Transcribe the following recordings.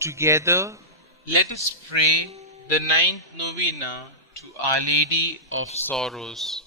Together, let us pray the ninth novena to Our Lady of Sorrows.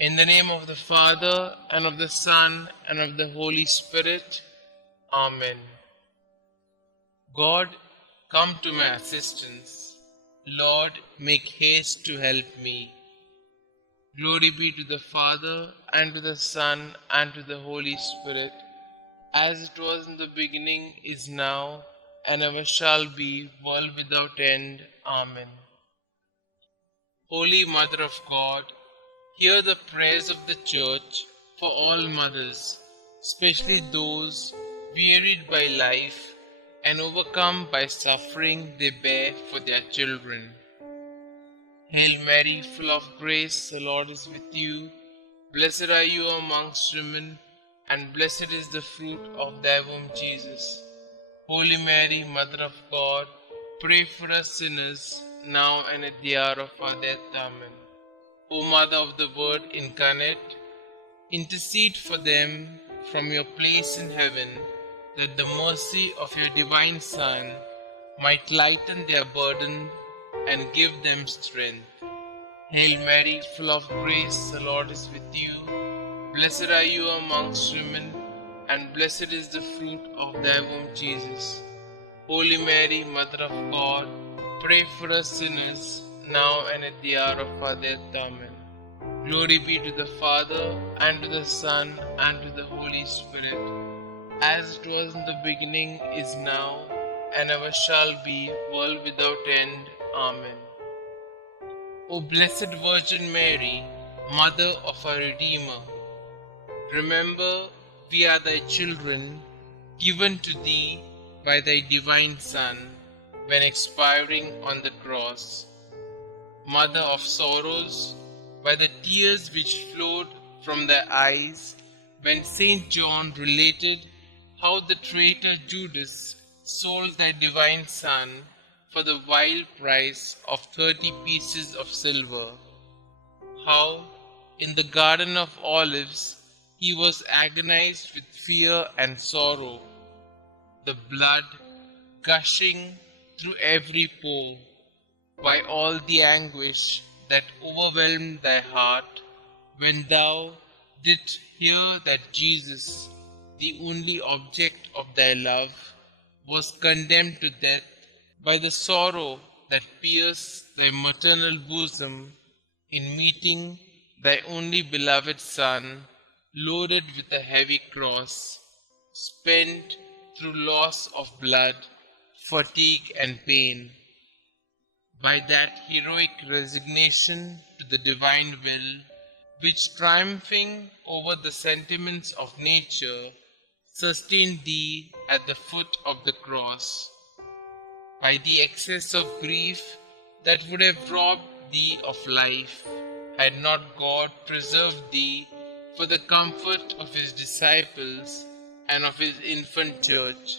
In the name of the Father, and of the Son, and of the Holy Spirit. Amen. God, come to my assistance. Lord, make haste to help me. Glory be to the Father, and to the Son, and to the Holy Spirit, as it was in the beginning, is now, and ever shall be, world without end. Amen. Holy Mother of God, hear the prayers of the Church for all mothers, especially those wearied by life and overcome by suffering they bear for their children. Hail Mary, full of grace, the Lord is with you. Blessed are you amongst women, and blessed is the fruit of thy womb, Jesus. Holy Mary, Mother of God, pray for us sinners, now and at the hour of our death. Amen. O Mother of the Word incarnate, intercede for them from your place in heaven, that the mercy of your divine Son might lighten their burden and give them strength. Hail Mary, full of grace, the Lord is with you. Blessed are you amongst women, and blessed is the fruit of thy womb, Jesus. Holy Mary, Mother of God, pray for us sinners, now and at the hour of our death. Amen. Glory be to the Father, and to the Son, and to the Holy Spirit, as it was in the beginning, is now, and ever shall be, world without end. Amen. O Blessed Virgin Mary, Mother of our Redeemer, remember we are thy children, given to thee by thy divine Son, when expiring on the cross. Mother of sorrows, by the tears which flowed from thy eyes, when St. John related how the traitor Judas sold thy divine Son for the vile price of 30 pieces of silver, how in the Garden of Olives he was agonized with fear and sorrow, the blood gushing through every pore, by all the anguish that overwhelmed thy heart, when thou didst hear that Jesus, the only object of thy love, was condemned to death, by the sorrow that pierced thy maternal bosom in meeting thy only beloved Son, loaded with a heavy cross, spent through loss of blood, fatigue, and pain. By that heroic resignation to the divine will, which triumphing over the sentiments of nature, sustained thee at the foot of the cross. By the excess of grief that would have robbed thee of life, had not God preserved thee for the comfort of his disciples and of his infant church.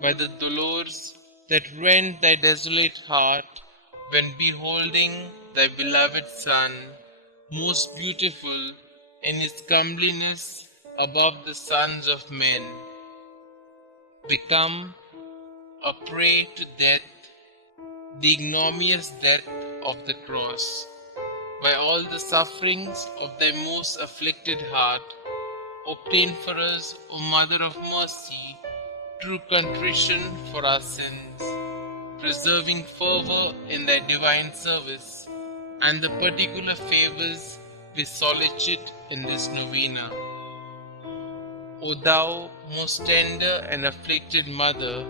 By the dolors that rent thy desolate heart, when beholding thy beloved Son, most beautiful in his comeliness above the sons of men, become a prey to death, the ignominious death of the cross. By all the sufferings of thy most afflicted heart, obtain for us, O Mother of Mercy, true contrition for our sins, preserving fervor in thy divine service, and the particular favors we solicit in this novena. O thou most tender and afflicted Mother,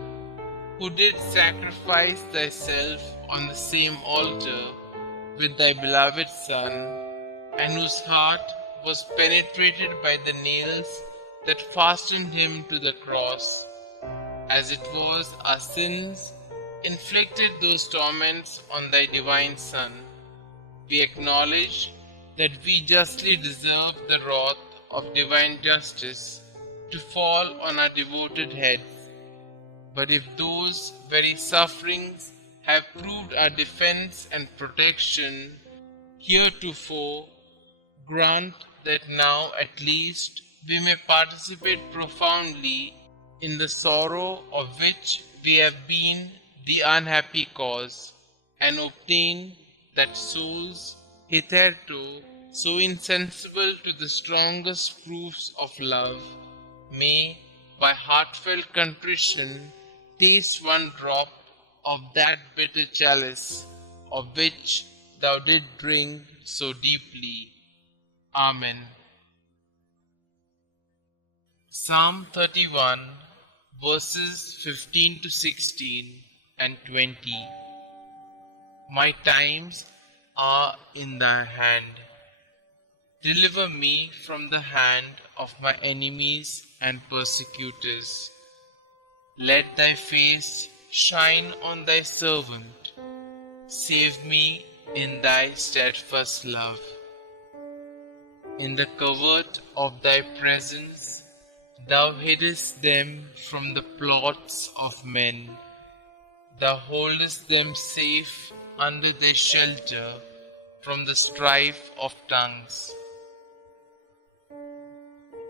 who did sacrifice thyself on the same altar with thy beloved Son, and whose heart was penetrated by the nails that fastened him to the cross, as it was our sins inflicted those torments on thy divine Son, we acknowledge that we justly deserve the wrath of divine justice to fall on our devoted heads. But if those very sufferings have proved our defense and protection heretofore, grant that now at least we may participate profoundly in the sorrow of which we have been the unhappy cause, and obtained that souls hitherto so insensible to the strongest proofs of love may, by heartfelt contrition, taste one drop of that bitter chalice of which thou didst drink so deeply. Amen. Psalm 31, verses 15 to 16 and 20. My times are in thy hand. Deliver me from the hand of my enemies and persecutors. Let thy face shine on thy servant. Save me in thy steadfast love. In the covert of thy presence, thou hidest them from the plots of men. Thou holdest them safe under their shelter from the strife of tongues.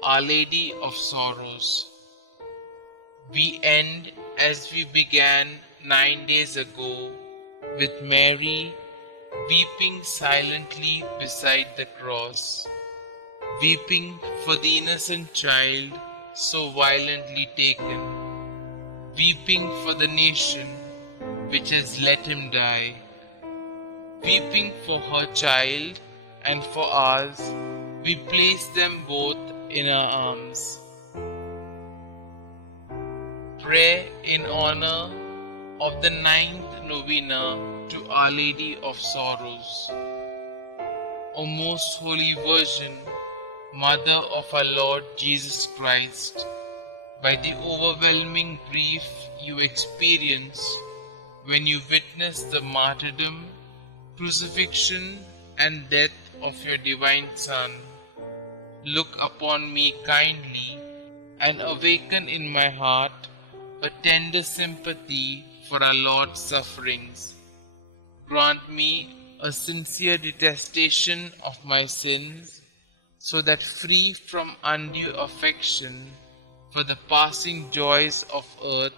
Our Lady of Sorrows. We end as we began 9 days ago, with Mary weeping silently beside the cross, weeping for the innocent child so violently taken, weeping for the nation which has let him die, weeping for her child and for ours. We place them both in our arms. Pray in honor of the 9th Novena to Our Lady of Sorrows. O Most Holy Virgin, Mother of our Lord Jesus Christ, by the overwhelming grief you experienced when you witnessed the martyrdom, crucifixion, and death of your divine Son, look upon me kindly and awaken in my heart a tender sympathy for our Lord's sufferings. Grant me a sincere detestation of my sins, so that free from undue affection for the passing joys of earth,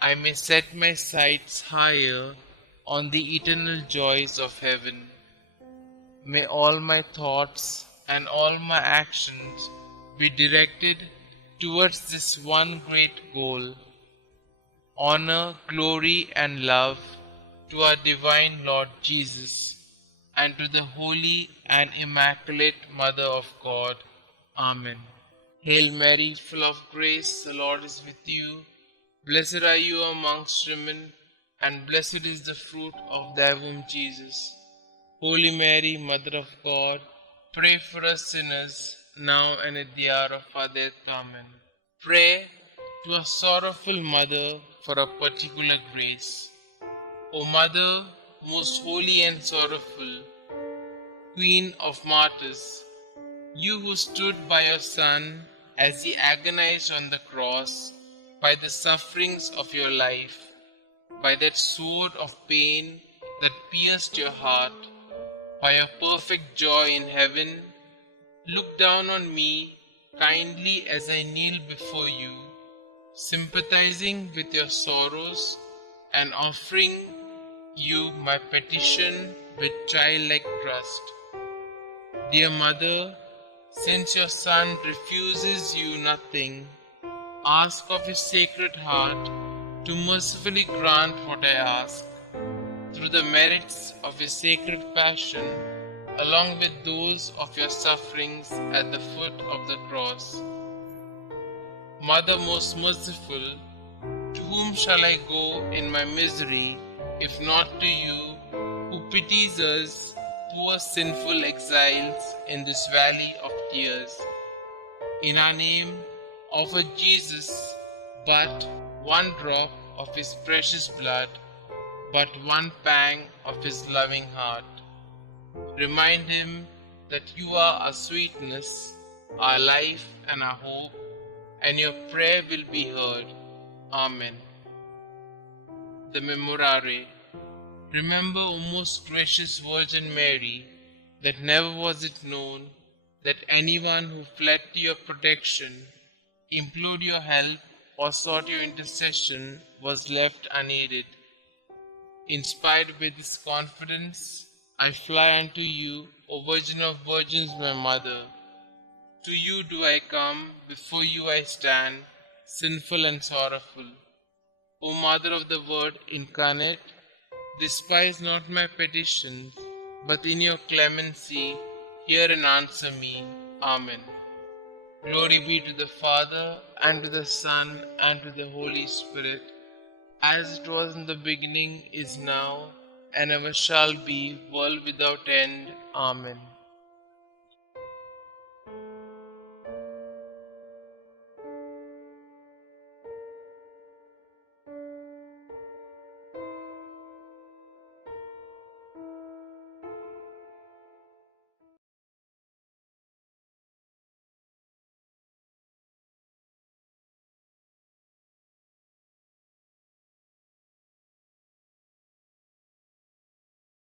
I may set my sights higher on the eternal joys of heaven. May all my thoughts and all my actions be directed towards this one great goal: honor, glory, and love to our divine Lord Jesus, and to the Holy and Immaculate Mother of God. Amen. Hail Mary, full of grace, the Lord is with you. Blessed are you amongst women, and blessed is the fruit of thy womb, Jesus. Holy Mary, Mother of God, pray for us sinners, now and at the hour of our death. Amen. Pray to a sorrowful mother for a particular grace. O Mother, most holy and sorrowful, Queen of martyrs, you who stood by your Son as he agonized on the cross, by the sufferings of your life, by that sword of pain that pierced your heart, by your perfect joy in heaven, look down on me kindly as I kneel before you, sympathizing with your sorrows and offering you my petition with childlike trust. Dear Mother, since your Son refuses you nothing, ask of his Sacred Heart to mercifully grant what I ask, through the merits of his Sacred Passion, along with those of your sufferings at the foot of the cross. Mother most merciful, to whom shall I go in my misery, if not to you, who pities us, poor sinful exiles in this valley of tears? In our name, offer Jesus but one drop of his precious blood, but one pang of his loving heart. Remind him that you are our sweetness, our life and our hope, and your prayer will be heard. Amen. The Memorare. Remember, O most gracious Virgin Mary, that never was it known that anyone who fled to your protection, implored your help, or sought your intercession was left unaided. Inspired by this confidence, I fly unto you, O Virgin of Virgins, my Mother. To you do I come, before you I stand, sinful and sorrowful. O Mother of the Word incarnate, despise not my petitions, but in your clemency hear and answer me. Amen. Glory be to the Father, and to the Son, and to the Holy Spirit, as it was in the beginning, is now, and ever shall be, world without end. Amen.